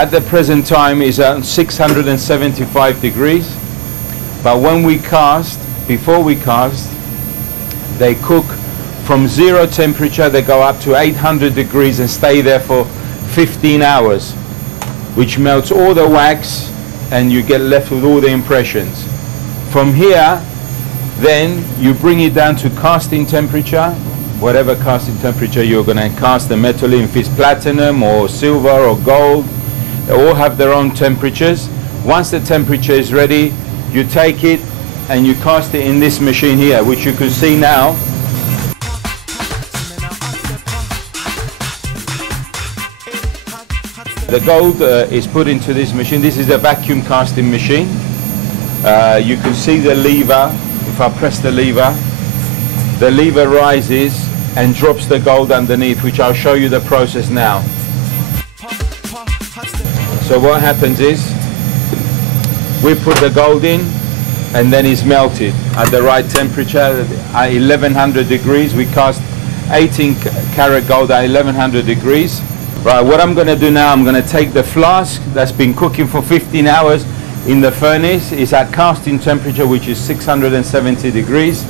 at the present time is at 675 degrees, but when we cast, before we cast, they cook from 0 temperature, they go up to 800 degrees and stay there for 15 hours, which melts all the wax and you get left with all the impressions. From here, then you bring it down to casting temperature, whatever casting temperature you're going to cast the metal in, if it's platinum or silver or gold, they all have their own temperatures. Once the temperature is ready, you take it and you cast it in this machine here, which you can see now. The gold is put into this machine. This is a vacuum casting machine. You can see the lever. If I press the lever rises and drops the gold underneath, which I'll show you the process now. So what happens is, we put the gold in and then it's melted at the right temperature at 1100 degrees. We cast 18 karat gold at 1100 degrees. Right, what I'm going to do now, I'm going to take the flask that's been cooking for 15 hours in the furnace. It's at casting temperature, which is 670 degrees.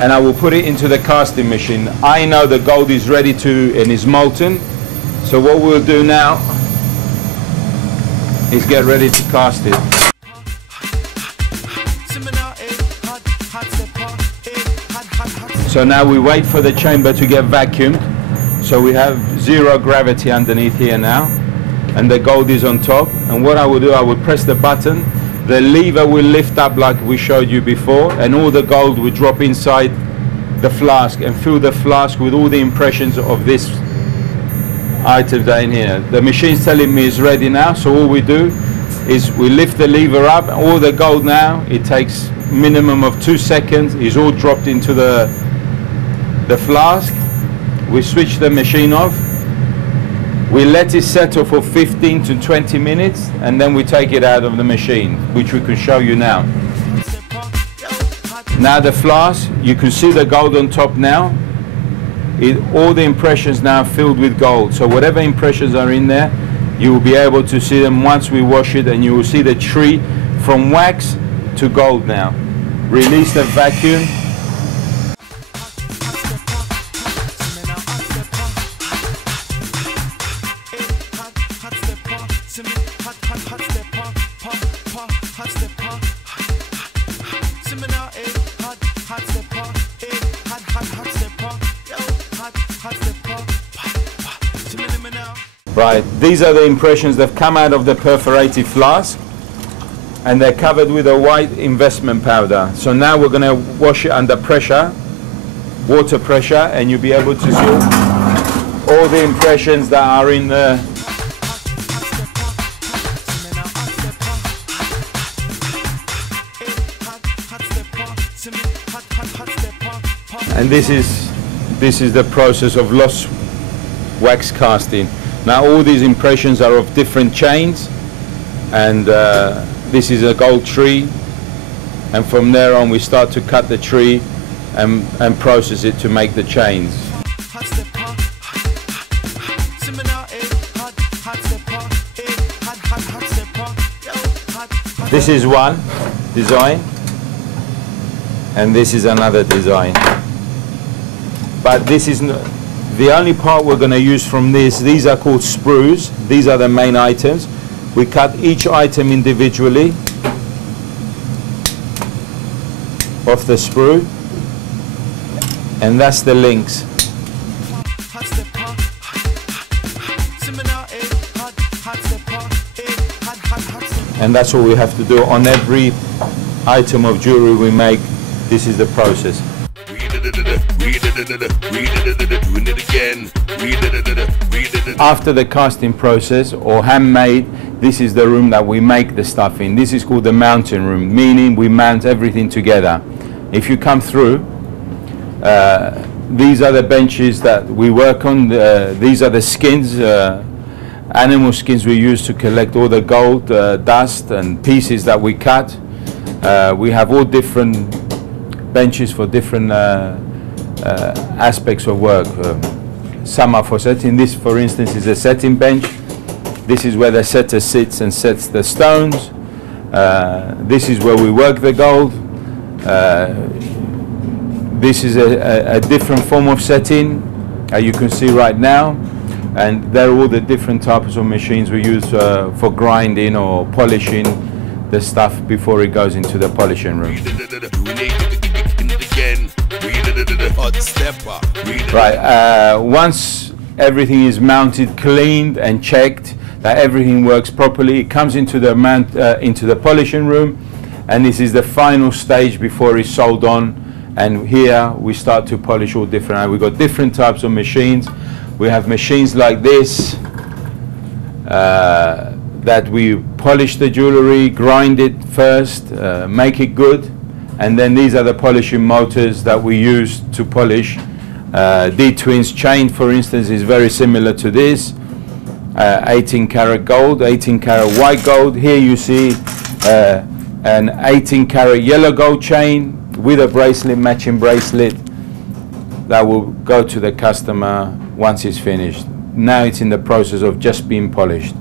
And I will put it into the casting machine. I know the gold is ready to and is molten. So what we'll do now is get ready to cast it. So now we wait for the chamber to get vacuumed. So we have 0 gravity underneath here now, and the gold is on top. And what I will do, I will press the button, the lever will lift up like we showed you before, and all the gold will drop inside the flask and fill the flask with all the impressions of this item down here. The machine's telling me it's ready now, so all we do is we lift the lever up, all the gold now, it takes minimum of 2 seconds, is all dropped into the flask. We switch the machine off, we let it settle for 15 to 20 minutes, and then we take it out of the machine, which we can show you now. Now the flask, you can see the gold on top now. All the impressions now filled with gold, so whatever impressions are in there, you will be able to see them once we wash it, and you will see the tree from wax to gold now. Release the vacuum. Right, these are the impressions that come out of the perforated flask, and they're covered with a white investment powder. So now we're going to wash it under pressure, water pressure, and you'll be able to see all the impressions that are in the and this is the process of lost wax casting. Now all these impressions are of different chains, and this is a gold tree, and from there on we start to cut the tree and process it to make the chains. This is one design, and this is another design. But this is not the only part we're going to use from this. These are called sprues. These are the main items. We cut each item individually off the sprue, and that's the links. And that's all we have to do on every item of jewelry we make. This is the process. After the casting process or handmade, this is the room that we make the stuff in. This is called the mounting room, meaning we mount everything together. If you come through, these are the benches that we work on. These are the skins, animal skins we use to collect all the gold, dust and pieces that we cut. We have all different benches for different aspects of work. Some are for setting. This, for instance, is a setting bench. This is where the setter sits and sets the stones. This is where we work the gold. This is a different form of setting, you can see right now. And they're all the different types of machines we use for grinding or polishing the stuff before it goes into the polishing room. Right, once everything is mounted, cleaned and checked that everything works properly, it comes into the polishing room, and this is the final stage before it's sold on. And here we start to polish all different. We've got different types of machines. We have machines like this that we polish the jewellery, grind it first, make it good, and then these are the polishing motors that we use to polish. D-Twins chain, for instance, is very similar to this. 18 karat gold, 18 karat white gold. Here you see an 18 karat yellow gold chain with a bracelet, matching bracelet, that will go to the customer once it's finished. Now it's in the process of just being polished.